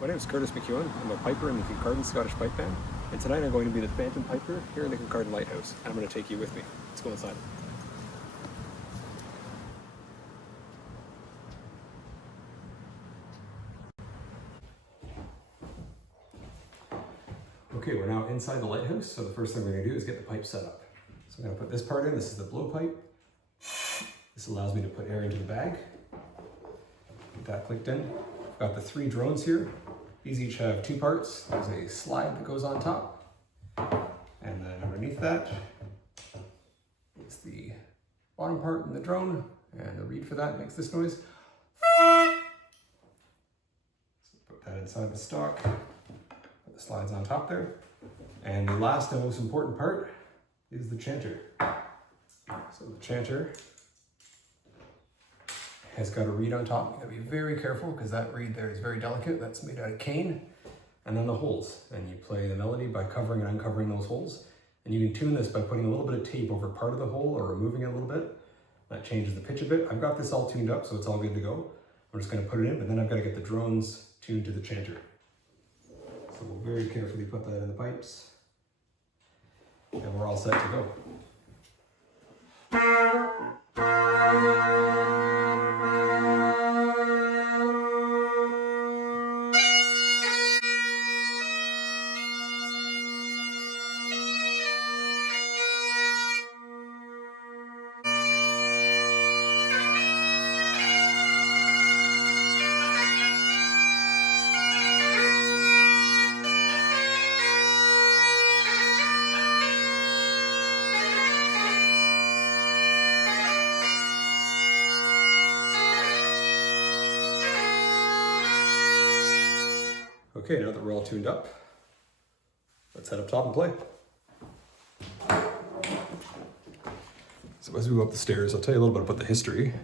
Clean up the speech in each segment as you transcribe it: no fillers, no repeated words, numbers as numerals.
My name is Curtis McEwen. I'm a piper in the Kincardine Scottish Pipe Band, and tonight I'm going to be the Phantom Piper here in the Kincardine Lighthouse, and I'm going to take you with me. Let's go inside. Okay, we're now inside the lighthouse, so the first thing we're going to do is get the pipe set up. So I'm going to put this part in. This is the blowpipe. This allows me to put air into the bag. Get that clicked in. I've got the 3 drones here. These each have 2 parts. There's a slide that goes on top, and then underneath that is the bottom part in the drone, and the reed for that makes this noise. So put that inside the stock. Put the slides on top there. And the last and most important part is the chanter. So the chanter has got a reed on top. You gotta be very careful because that reed there is very delicate. That's made out of cane. And then the holes. And you play the melody by covering and uncovering those holes. And you can tune this by putting a little bit of tape over part of the hole or removing it a little bit. That changes the pitch a bit. I've got this all tuned up, so it's all good to go. I'm just gonna put it in, but then I've gotta get the drones tuned to the chanter. So we'll very carefully put that in the pipes. And we're all set to go. Okay, now that we're all tuned up, let's head up top and play. So as we go up the stairs, I'll tell you a little bit about the history.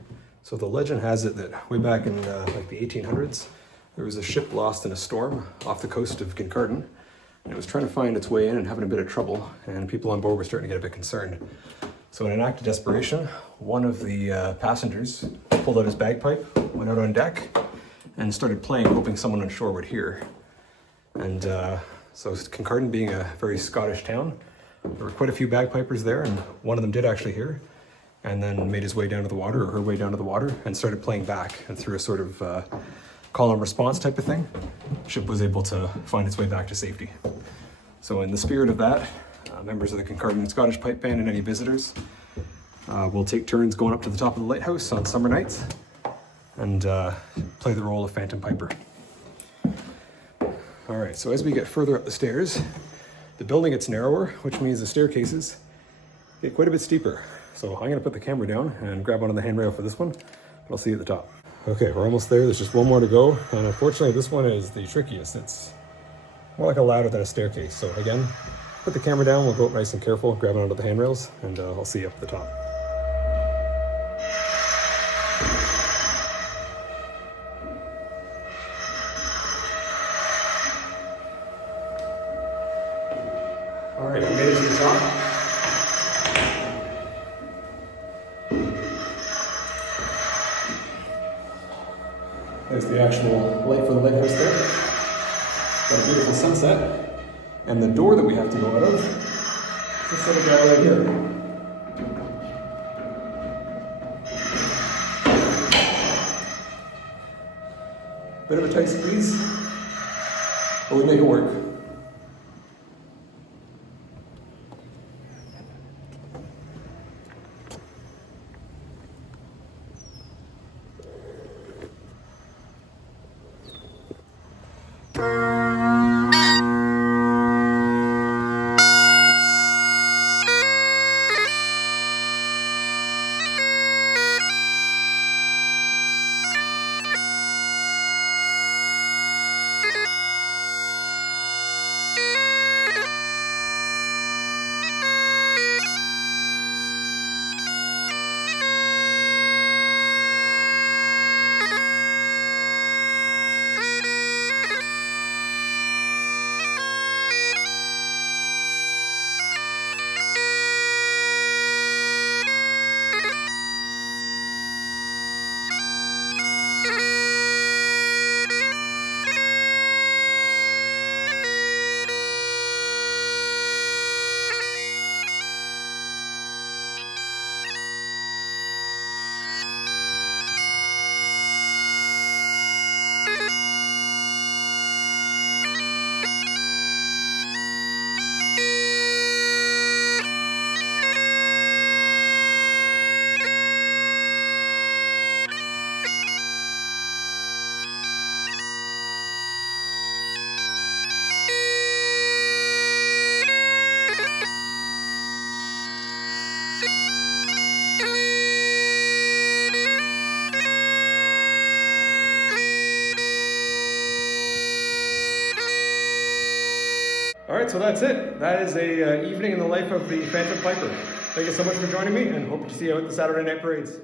So the legend has it that way back in like the 1800s, there was a ship lost in a storm off the coast of Kincardine, and it was trying to find its way in and having a bit of trouble, and people on board were starting to get a bit concerned. So in an act of desperation, one of the passengers pulled out his bagpipe, went out on deck, and started playing, hoping someone on shore would hear. And so Kincardine being a very Scottish town, there were quite a few bagpipers there, and one of them did actually hear, and then made his way down to the water, or her way down to the water, and started playing back. And through a sort of call and response type of thing, the ship was able to find its way back to safety. So in the spirit of that, members of the Kincardine Scottish Pipe Band and any visitors will take turns going up to the top of the lighthouse on summer nights and play the role of Phantom Piper. All right, so as we get further up the stairs, the building gets narrower, which means the staircases get quite a bit steeper. So I'm gonna put the camera down and grab onto the handrail for this one, but I'll see you at the top. Okay, we're almost there. There's just one more to go. And unfortunately, this one is the trickiest. It's more like a ladder than a staircase. So again, put the camera down, we'll go up nice and careful, grab onto the handrails, and I'll see you up at the top. All right, we made it to the top. There's the actual light for the lighthouse there. Got a beautiful sunset. And the door that we have to go out of is this little guy right here. Bit of a tight squeeze, but we make it work. All right, so that's it. That is a evening in the life of the Phantom Piper. Thank you so much for joining me, and hope to see you at the Saturday night parades.